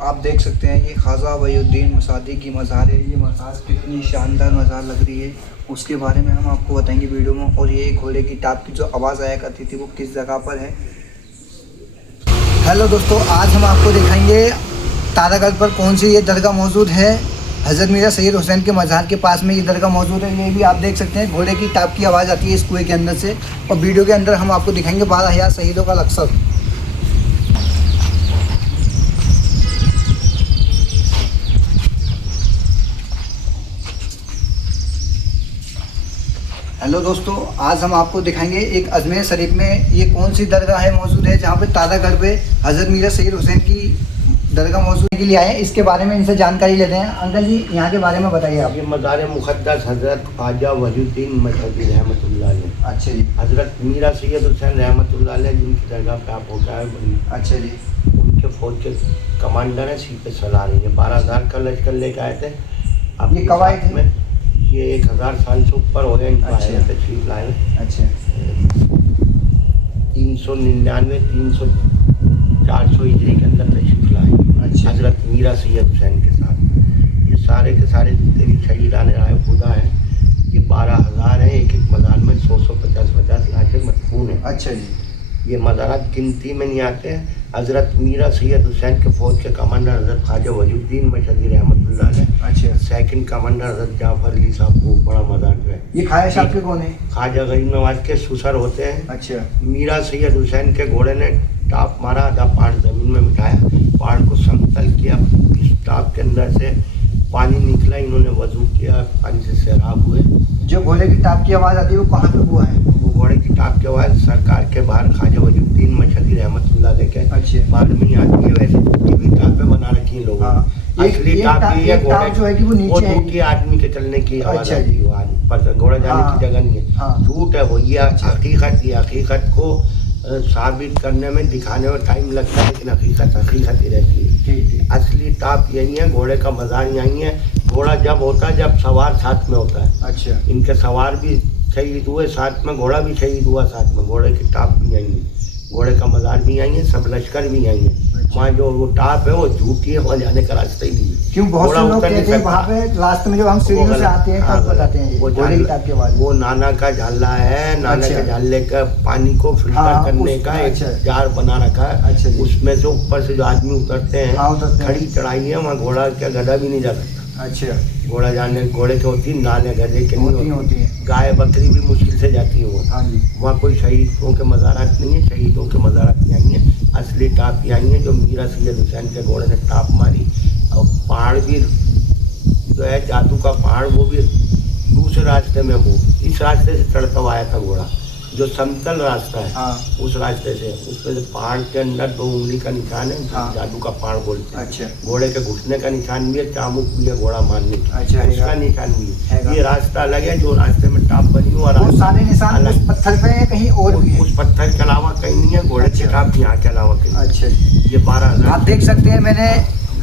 आप देख सकते हैं ये ख्वाजा वहीउद्दीन मसादी की मज़ार है। ये मज़ार कितनी शानदार मज़ार लग रही है, उसके बारे में हम आपको बताएंगे वीडियो में। और ये घोड़े की टाप की जो आवाज़ आया करती थी वो किस जगह पर है। हेलो दोस्तों, आज हम आपको दिखाएंगे तारागढ़ पर कौन सी ये दरगाह मौजूद है। हज़रत मीरा सैयद हुसैन के मज़ार के पास में ये दरगाह मौजूद है। ये भी आप देख सकते हैं घोड़े की टाप की आवाज़ आती है इस कुएं के अंदर से। और वीडियो के अंदर हम आपको दिखाएंगे 12,000 शहीदों का लक्सर। हेलो दोस्तों, आज हम आपको दिखाएंगे एक अजमेर शरीफ में ये कौन सी दरगाह है मौजूद है, जहाँ पे तारागढ़ पे हज़रत मीरा सैयद हुसैन की दरगाह मौजूद के लिए आए हैं। इसके बारे में इनसे जानकारी लेते हैं। अंकल जी, यहाँ के बारे में बताइए आप। ये मज़ार मुक़द्दस हज़रत ख्वाजा वहीउद्दीन मसादी रहमतुल्लाह अलैह। अच्छा जी। हज़रत मीरा सैयद हुसैन रहमतुल्लाह अलैह जिनकी दरगाह पे आप होता है बड़ी। अच्छा जी। उनके फौज के कमांडर हैं सीपे सलार हैं। ये 12,000 का लश्कर लेके आए थे। अब ये कब आए थे? में ये 1,000 साल से ऊपर हो गए इनको आए तशरीफ लाए। अच्छा। 399 400 हिजरी के अंदर तशरीफ लाए। अच्छा। हज़रत मीरा सैयद हुसैन के साथ ये सारे के सारे जितने भी शहीदान राय खुदा हैं ये 12,000 हैं। एक एक मज़ार में 100-150 लाशें मदफून हैं। अच्छा जी। ये मज़ारात गिनती में नहीं आते हैं। हज़रत मीरा सैयद हुसैन के फ़ौज के कमांडर हज़रत ख्वाजा वहीउद्दीन मसादी रहमतुल्लाह अलैह। अच्छा। सेकंड कमांडर हज़रत जाफ़र अली साहब को बड़ा मज़ार जो है। ये ख्वाजा साहब के कौन है? ख्वाजा गरीब नवाज के सुसर होते हैं। अच्छा। मीरा सैयद हुसैन के घोड़े ने टाप मारा, आधा पहाड़ ज़मीन में मिटाया, पहाड़ को समतल किया। इस टाप के अंदर से पानी निकला, इन्होंने वजू किया, पानी से सैराब हुए। जो घोड़े की टाप की आवाज़ आती है वो कहाँ पे हुआ है? वो घोड़े की टाप के बाद सरकार के बाहर ख्वाजा वहीउद्दीन मसादी रहमतुल्लाह अलैह के अच्छा। बाहर में आती है। वैसे ये भी टापें बना रखी हैं लोगों ने। असली टाप ये है घोड़े जो है कि वो नीचे है। झूठी आदमी के चलने की आवाज़ अच्छा आती है। पर घोड़ा जाने की जगह नहीं है, झूठ है वो। ये हकीकत को साबित करने में दिखाने में टाइम लगता है, लेकिन हकीकत ही रहती है। असली टाप यही है, घोड़े का मज़ार यही है। घोड़ा जब होता है जब सवार साथ में होता है। अच्छा। इनके सवार भी शहीद हुए साथ में, घोड़ा भी शहीद हुआ साथ में। घोड़े की टाप भी यही है, घोड़े का मज़ार भी यही है, सब लश्कर भी यही है। वहाँ जो वो टाप है वो झूठी है, वहाँ जाने का रास्ता ही नहीं है। क्यों? बहुत से लोग कहते हैं वहाँ पे रास्ते में जब हम सीढ़ियों से आते हैं तब बताते हैं वो घोड़े की टाप की आवाज़। वो नाना का झाला है। नाना के झाले का पानी को फिल्टर करने का एक जार बना रखा है। उसमें से ऊपर से जो आदमी उतरते हैं, खड़ी चढ़ाई है, वहाँ घोड़ा का गधा भी नहीं जा सकता। अच्छा। घोड़ा घोड़े के होती है, नाले गधे के नहीं होती है। गाय बकरी भी मुश्किल से जाती है वहाँ कोई शहीदों के मज़ारात नहीं है। शहीदों के मज़ारात यहीं है। असली टाप यहीं है जो मीरा सैयद हुसैन के घोड़े ने टाप मारी। और पहाड़ भी जो है जादू का पहाड़, वो भी दूसरे रास्ते में, वो इस रास्ते से चढ़ता हुआ आया था घोड़ा, जो समतल रास्ता है। उस रास्ते से उसमें से पहाड़ के अंदर 2 उंगली का निशान है, जादू का पहाड़ बोलते हैं। अच्छा। घोड़े के घुटने का निशान भी है, चामुक भी है घोड़ा मारने की। अच्छा। उसका निशान भी है। ये रास्ता अलग है, जो रास्ते में टाप बनी हुआ सारे निशान उस पत्थर पे है, कहीं और भी है? उस पत्थर के अलावा कहीं नहीं है, घोड़े की टाप यहाँ के अलावा कहीं। अच्छा। ये 12,000 आप देख सकते हैं। मैंने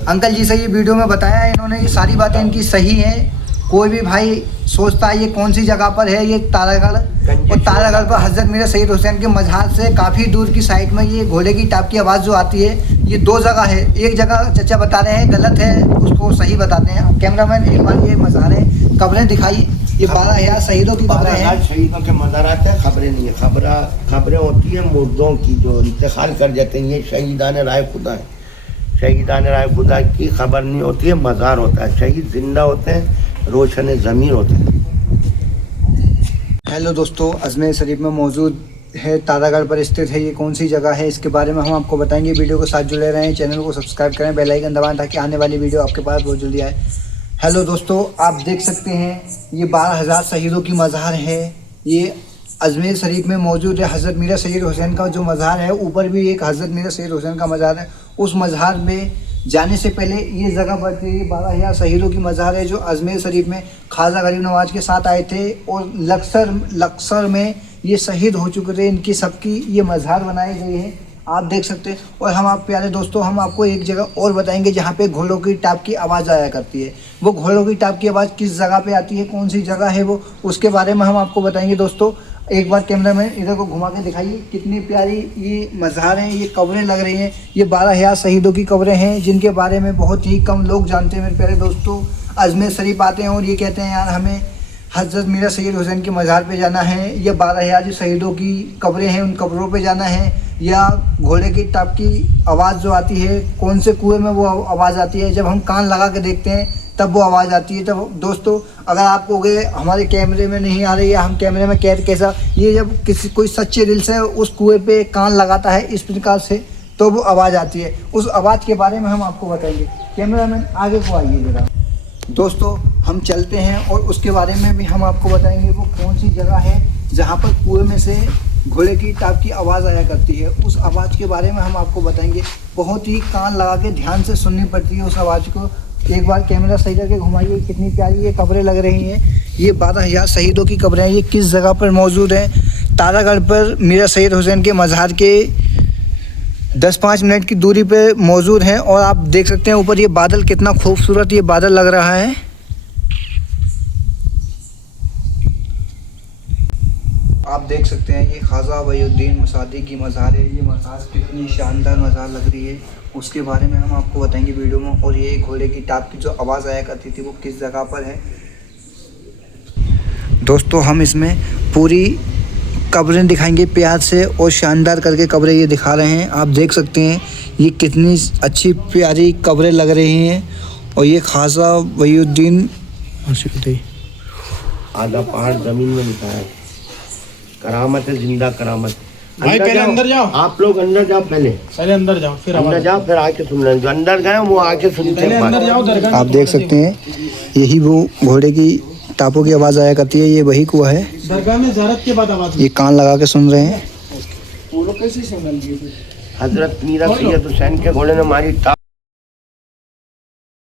अंकल जी से ये वीडियो में बताया है, इन्होंने ये सारी बातें इनकी सही हैं। कोई भी भाई सोचता है ये कौन सी जगह पर है, ये तारागढ़। और तारागढ़ पर हज़रत मीरा सैयद हुसैन के मज़ार से काफ़ी दूर की साइड में ये घोड़े की टाप की आवाज़ जो आती है, ये 2 जगह है। एक जगह चचा बता रहे हैं गलत है, उसको सही बताते हैं। कैमरामैन एक बार ये मज़ार है, कब्रें दिखाई। ये 12,000 शहीदों की 12,000 शहीदों के मज़ारात हैं। खबरें नहीं है, खबरें होती हैं मुर्दों की जो इंतकाल कर जाते हैं। ये शहीदान राय खुदा है। शहीदान राय खुदा की खबर नहीं होती है, मज़ार होता है। शहीद जिंदा होते हैं, रोशन ज़मीर होते हैं। हेलो दोस्तों, अजमेर शरीफ में मौजूद है, तारागढ़ पर स्थित है। ये कौन सी जगह है इसके बारे में हम आपको बताएंगे। वीडियो को साथ जुड़े रहें, चैनल को सब्सक्राइब करें, बेल आइकन दबाएं ताकि आने वाली वीडियो आपके पास बहुत जल्दी आए। हेलो दोस्तों, आप देख सकते हैं ये 12,000 शहीदों की मज़ार है। ये अजमेर शरीफ में मौजूद है। हज़रत मीरा सैयद हुसैन का जो मज़ार है, ऊपर भी एक हज़रत मीरा सैयद हुसैन का मज़ार है। उस मज़ार में जाने से पहले ये जगह पड़ती है। 12,000 शहीदों की मज़ार है जो अजमेर शरीफ में ख्वाजा गरीब नवाज के साथ आए थे और लक्सर में ये शहीद हो चुके थे। इनकी सबकी ये मज़ार बनाए गए हैं, आप देख सकते हैं। और हम आप प्यारे दोस्तों, हम आपको एक जगह और बताएंगे जहाँ पे घोड़ों की टाप की आवाज़ आया करती है। वो घोड़ों की टाप की आवाज़ किस जगह पे आती है, कौन सी जगह है वो, उसके बारे में हम आपको बताएंगे दोस्तों। एक बार कैमरामैन इधर को घुमा के दिखाइए, कितनी प्यारी ये मज़ार हैं, ये कब्रें लग रही हैं। ये 12,000 शहीदों की कब्रें हैं जिनके बारे में बहुत ही कम लोग जानते हैं। मेरे प्यारे दोस्तों, अजमेर शरीफ आते हैं और ये कहते हैं यार हमें हज़रत मीरा सैयद हुसैन की मज़ार पे जाना है, या 12,000 जो शहीदों की कब्रें हैं उन कब्रों पे जाना है, या घोड़े की टाप की आवाज़ जो आती है, कौन से कुएं में वो आवाज़ आती है, जब हम कान लगा के देखते हैं तब वो आवाज़ आती है। तब दोस्तों अगर आप कहोगे हमारे कैमरे में नहीं आ रही है, हम कैमरे में कैद कैसा, ये जब किसी कोई सच्चे दिल से उस कुएं पे कान लगाता है इस प्रकार से तो वो आवाज़ आती है। उस आवाज़ के बारे में हम आपको बताएंगे। कैमरामैन आगे को आइए ज़रा। दोस्तों हम चलते हैं और उसके बारे में भी हम आपको बताएंगे वो कौन सी जगह है जहाँ पर कुएं में से घोड़े की टाप की आवाज़ आया करती है। उस आवाज़ के बारे में हम आपको बताएंगे। बहुत ही कान लगा के ध्यान से सुननी पड़ती है उस आवाज़ को। एक बार कैमरा सही करके घुमाइए, कितनी प्यारी ये कब्रें लग रही हैं। ये 12,000 शहीदों की कब्रें हैं। ये किस जगह पर मौजूद हैं? तारागढ़ पर मीरा सैयद हुसैन के मज़ार के 10-5 मिनट की दूरी पे मौजूद हैं। और आप देख सकते हैं ऊपर ये बादल, कितना खूबसूरत ये बादल लग रहा है। आप देख सकते हैं ये ख्वाजा वहीउद्दीन मसादी की मज़ार है। ये मज़ार कितनी शानदार मज़ार लग रही है उसके बारे में हम आपको बताएंगे वीडियो में। और ये घोड़े की टाप की जो आवाज़ आया करती थी वो किस जगह पर है। दोस्तों हम इसमें पूरी कब्रें दिखाएंगे प्यार से और शानदार करके कब्रें ये दिखा रहे हैं। आप देख सकते हैं ये कितनी अच्छी प्यारी कब्रें लग रही हैं। और ये ख्वाजा वहीउद्दीन आधा पहाड़ जमीन में लिखा है, करामत है, जिंदा करामत। भाई पहले अंदर जाओ, आप लोग अंदर जाओ, पहले अंदर जाओ, फिर अंदर जाओ, फिर आके सुन लें। जो अंदर गए वो आके सुनते पहले अंदर जाओ दरगाह। आप देख सकते हैं यही वो घोड़े की टापों की आवाज़ आया करती है। ये वही कुआं है, दरगाह में ज़ियारत के बाद आवाज़। ये कान लगा के सुन रहे हैं। वो लोग कैसे सुन रहे हैं? हजरत मीरा सैयद हुसैन के घोड़े ने मारी टाप।